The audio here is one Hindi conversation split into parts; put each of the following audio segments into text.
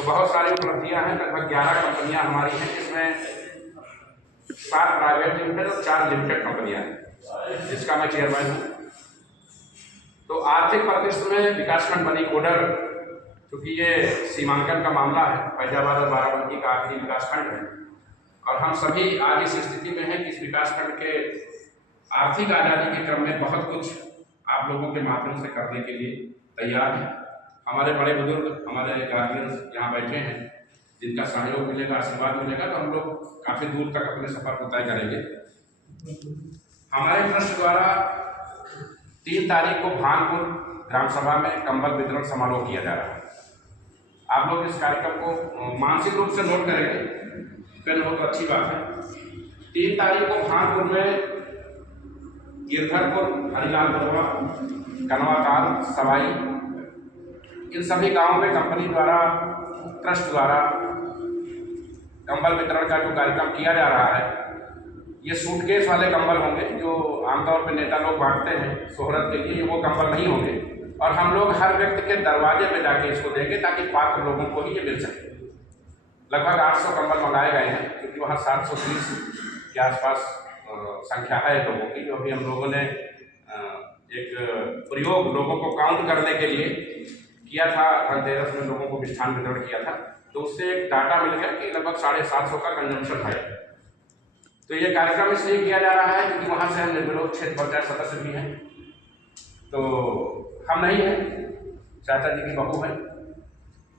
तो बहुत सारी उपलब्धियां हैं। लगभग 11 कंपनियां हमारी हैं, जिसमें 7 प्राइवेट लिमिटेड और 4 लिमिटेड कंपनियां हैं, जिसका मैं चेयरमैन हूँ। तो आर्थिक परिदृश्य में विकासखंड बनीकोडर, क्योंकि ये सीमांकन का मामला है, फैजाबाद और बाराबंकी का आखिरी विकासखंड है, और हम सभी आज इस स्थिति में हैं कि इस विकासखंड के आर्थिक आज़ादी के क्रम में बहुत कुछ आप लोगों के माध्यम से करने के लिए तैयार हैं। हमारे बड़े बुजुर्ग, हमारे गार्जियंस यहाँ बैठे हैं, जिनका सहयोग मिलेगा, आशीर्वाद मिलेगा, तो हम लोग काफ़ी दूर तक अपने सफर को तय करेंगे। हमारे ट्रस्ट द्वारा 3 तारीख को भानपुर ग्राम सभा में कंबल वितरण समारोह किया जा रहा है। आप लोग इस कार्यक्रम को मानसिक रूप से नोट करेंगे, फिर बहुत अच्छी बात है। 3 तारीख को भानपुर में गिरधरपुर, हरिलाल बरुआ, कनवाताल, सवाई, इन सभी गांवों में कंपनी द्वारा, ट्रस्ट द्वारा कंबल वितरण का जो कार्यक्रम किया जा रहा है, ये सूटकेस वाले कंबल होंगे जो आमतौर पर नेता लोग बांटते हैं शोहरत के लिए। वो कंबल नहीं होंगे, और हम लोग हर व्यक्ति के दरवाजे पे जाके इसको देंगे ताकि पात्र लोगों को ही ये मिल सके। लगभग 800 कंबल मंगाए गए हैं, क्योंकि वहाँ 730 के आसपास संख्या है लोगों की, जो अभी हम लोगों ने एक प्रयोग लोगों को काउंट करने के लिए किया था। धनतेरस में लोगों को मिष्ठान वितरण किया था, तो उससे एक डाटा मिल गया कि लगभग 750 का कंजम्पशन है। तो ये कार्यक्रम इसलिए किया जा रहा है क्योंकि वहाँ से हम निर्विरोध क्षेत्र पंचायत सदस्य भी हैं, तो हम नहीं हैं, चाचा जी की बहू है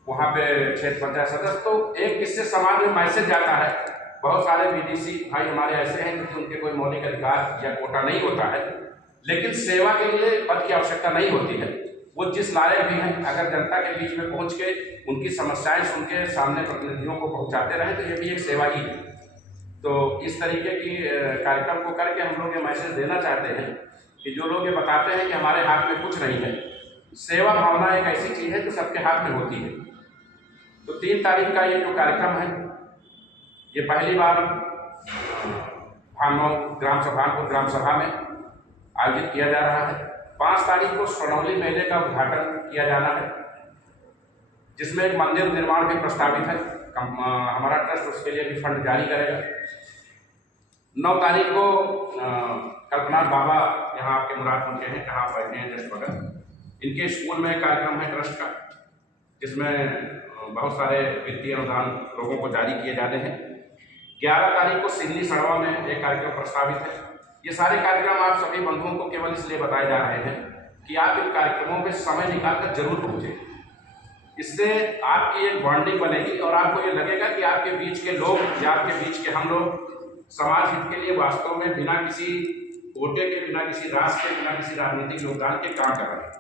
वहाँ पे क्षेत्र पंचायत सदस्य। तो एक इससे समाज में मैसेज जाता है। बहुत सारे विदेशी भाई हमारे ऐसे हैं क्योंकि उनके कोई मौलिक अधिकार या कोटा नहीं होता है, लेकिन सेवा के लिए पद की आवश्यकता नहीं होती है। वो जिस लायक भी हैं, अगर जनता के बीच में पहुँच के उनकी समस्याएं सुन के सामने प्रतिनिधियों को पहुँचाते रहें, तो ये भी एक सेवा ही है। तो इस तरीके की कार्यक्रम को करके हम लोग ये मैसेज देना चाहते हैं कि जो लोग ये बताते हैं कि हमारे हाथ में कुछ नहीं है, सेवा भावना एक ऐसी चीज़ है जो सबके हाथ में होती है। तो 3 तारीख का ये जो कार्यक्रम है, ये पहली बार भानपुर ग्राम सभा में आयोजित किया जा रहा है। 5 तारीख को सोनौली मेले का उद्घाटन किया जाना है, जिसमें एक मंदिर निर्माण भी प्रस्तावित है। हमारा ट्रस्ट उसके लिए भी फंड जारी करेगा। 9 तारीख को कल्पनाथ बाबा, यहाँ आपके मुरादपुर के हैं, कहाँ बैठे हैं जस्ट बगल, इनके स्कूल में कार्यक्रम है ट्रस्ट का, जिसमें बहुत सारे वित्तीय अनुदान लोगों को जारी किए जाते हैं। 11 तारीख को सिवनी सड़वा में एक कार्यक्रम प्रस्तावित है। ये सारे कार्यक्रम आप सभी बंधुओं को केवल इसलिए बताए जा रहे हैं कि आप इन कार्यक्रमों में समय निकालकर जरूर पहुँचें। इससे आपकी एक बॉन्डिंग बनेगी और आपको ये लगेगा कि आपके बीच के लोग या आपके बीच के हम लोग समाज हित के लिए वास्तव में बिना किसी कोटे के, बिना किसी राष्ट्र के, बिना किसी राजनीतिक योगदान के काम कर रहे हैं।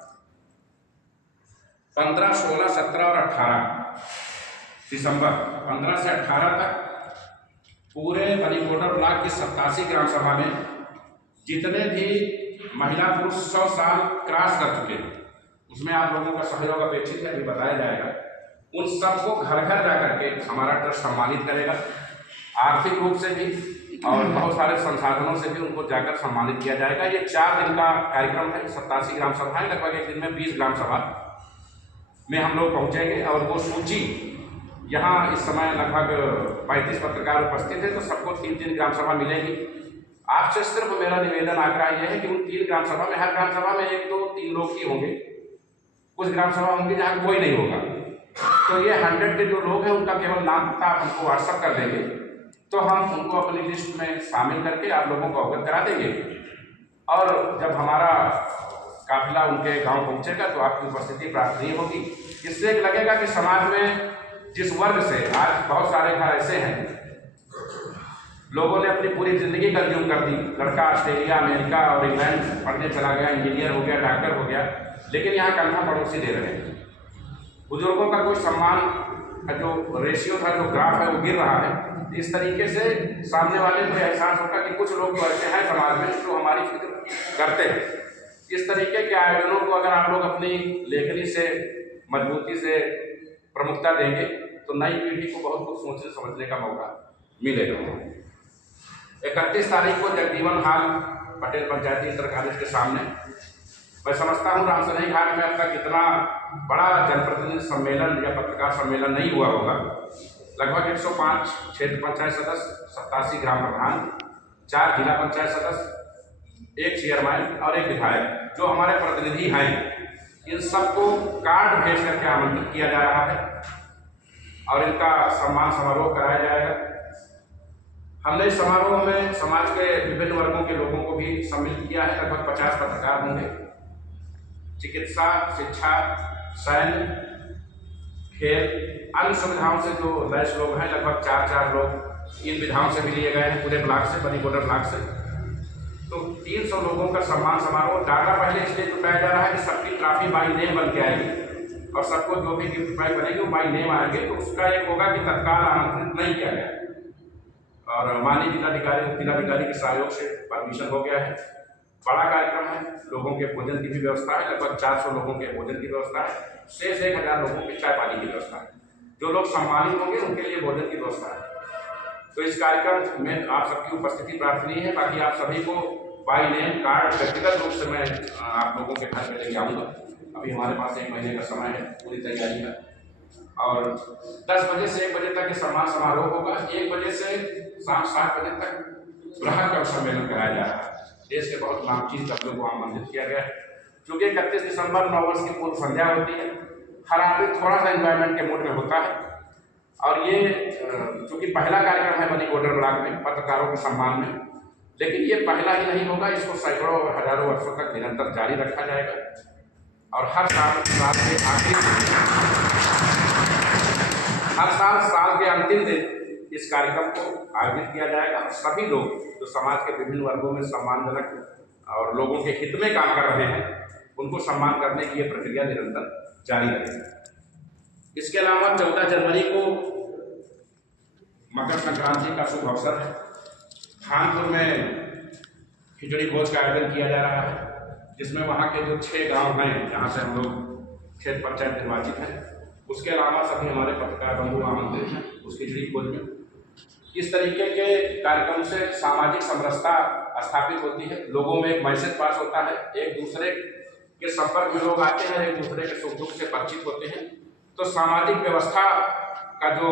15, 16, 17 और 18 दिसंबर, 15 से 18 तक पूरे बनीकोडर ब्लॉक की 87 ग्राम सभा में जितने भी महिला पुरुष 100 साल क्रॉस कर चुके हैं, उसमें आप लोगों का सहयोग अपेक्षित है, अभी बताया जाएगा। उन सबको घर घर जाकर के हमारा ट्रस्ट सम्मानित करेगा, आर्थिक रूप से भी और बहुत सारे संसाधनों से भी उनको जाकर सम्मानित किया जाएगा। ये 4 दिन का कार्यक्रम है। 87 ग्राम सभाएं, लगभग एक दिन में 20 ग्राम सभा में हम लोग पहुँचेंगे। और वो सूची यहाँ इस समय लगभग 35 पत्रकार उपस्थित है, तो सबको 3-3 ग्राम सभा मिलेगी। आपसे सिर्फ मेरा निवेदन आग्रह यह है कि उन 3 ग्राम सभा में, हर ग्राम सभा में 1, 2, 3 लोग ही होंगे। कुछ ग्राम सभा होंगी जहाँ कोई नहीं होगा, तो ये 100 के जो लोग हैं उनका केवल नाम पता आप हमको व्हाट्सअप कर देंगे, तो हम उनको अपनी लिस्ट में शामिल करके आप लोगों को अवगत करा देंगे। और जब हमारा काफिला उनके गांव पहुंचेगा तो आपकी उपस्थिति प्रार्थनीय होगी। इससे लगेगा कि समाज में जिस वर्ग से आज बहुत सारे घर ऐसे हैं, लोगों ने अपनी पूरी जिंदगी कंज्यूम कर दी, लड़का ऑस्ट्रेलिया, अमेरिका और इंग्लैंड पढ़ने चला गया, इंजीनियर हो गया, डॉक्टर हो गया, लेकिन यहाँ कंधा पड़ोसी दे रहे हैं। बुजुर्गों का कोई सम्मान का जो रेशियो था, जो ग्राफ है, वो गिर रहा है। इस तरीके से सामने वाले को एहसास होगा कि कुछ लोग तो ऐसे हैं समाज में जो हमारी फिक्र करते हैं। इस तरीके के आयोजनों को अगर आप लोग अपनी लेखनी से मजबूती से प्रमुखता देंगे तो नई पीढ़ी को बहुत कुछ सोचने समझने का मौका मिलेगा। 31 तारीख को जगजीवन हाल पटेल पंचायती इंटर कॉलेज के सामने मैं समझता हूँ रामसरई घाट में अब तक इतना बड़ा जनप्रतिनिधि सम्मेलन या पत्रकार सम्मेलन नहीं हुआ होगा। लगभग 105 क्षेत्र पंचायत सदस्य, 87 ग्राम प्रधान, 4 जिला पंचायत सदस्य, 1 चेयरमैन और 1 विधायक जो हमारे प्रतिनिधि हैं, इन सबको कार्ड भेज करके आमंत्रित किया जा रहा है और इनका सम्मान समारोह कराया जाएगा। हमने इस समारोह में समाज के विभिन्न वर्गों के लोगों को भी सम्मिलित किया है। लगभग 50 पत्रकार होंगे। चिकित्सा, शिक्षा, सैन्य, खेल, अन्य सुविधाओं से जो लैस लोग हैं, लगभग 4 लोग इन विधाओं से भी लिए गए हैं, पूरे ब्लॉक से, बनी बॉर्डर ब्लॉक से। तो 300 लोगों का सम्मान समारोह। डाटा पहले इसलिए जुटाया जा रहा है कि सबकी ट्रॉफी बाई नेम बन के आएगी और सबको जो भी गिफ्ट प्राइज बनेंगे वो बाई नेम आएंगे। तो उसका एक होगा कि तत्काल आमंत्रित नहीं किया गया और माननीय जिलाधिकारी और जिलाधिकारी के सहयोग से परमिशन हो गया है। बड़ा कार्यक्रम है, लोगों के भोजन की भी व्यवस्था है। लगभग 400 लोगों के भोजन की व्यवस्था है। शेष 1000 लोगों की चाय पानी की व्यवस्था है। जो लोग सम्मानित होंगे उनके लिए भोजन की व्यवस्था है। तो इस कार्यक्रम में आप सबकी उपस्थिति प्रार्थनीय है। बाकी आप सभी को बाई नेम कार्ड व्यक्तिगत रूप से मैं आप लोगों के घर में लेके आऊँगा। अभी हमारे पास 1 महीने का समय है, पूरी तैयारी है और 10 बजे से 1 बजे तक ये सम्मान समारोह होगा। 1 बजे से शाम 7 बजे तक ग्राहक का सम्मेलन कराया जा रहा है। देश के बहुत नामचीन कपड़ों को आमंत्रित किया गया है। चूँकि 31 दिसंबर 9 वर्ष की पूर्व संध्या होती है, हर आदमी थोड़ा सा एंजॉयमेंट के मूड में होता है और ये चूँकि पहला कार्यक्रम है बनी बॉर्डर ब्लॉक में पत्रकारों के सम्मान में, लेकिन ये पहला ही नहीं होगा। इसको सैकड़ों और हजारों वर्षों तक निरंतर जारी रखा जाएगा और हर साल साल के अंतिम दिन इस कार्यक्रम को आयोजित किया जाएगा। सभी लोग जो समाज के विभिन्न वर्गों में सम्मानजनक और लोगों के हित में काम कर रहे हैं, उनको सम्मान करने की ये प्रक्रिया निरंतर जारी रहेगी। इसके अलावा 14 जनवरी को मकर संक्रांति का शुभ अवसर है। खानपुर में खिचड़ी भोज का आयोजन किया जा रहा है, जिसमें वहाँ के जो 6 गांव हैं जहाँ से हम लोग क्षेत्र पंचायत निर्वाचित हैं, उसके अलावा सभी हमारे पत्रकार बंधु आमंत्रित हैं उस खिचड़ी भोज में। इस तरीके के कार्यक्रम से सामाजिक समरसता स्थापित होती है, लोगों में एक मैसेज पास होता है, एक दूसरे के संपर्क में लोग आते हैं, एक दूसरे के सुख दुख से परिचित होते हैं। तो सामाजिक व्यवस्था का जो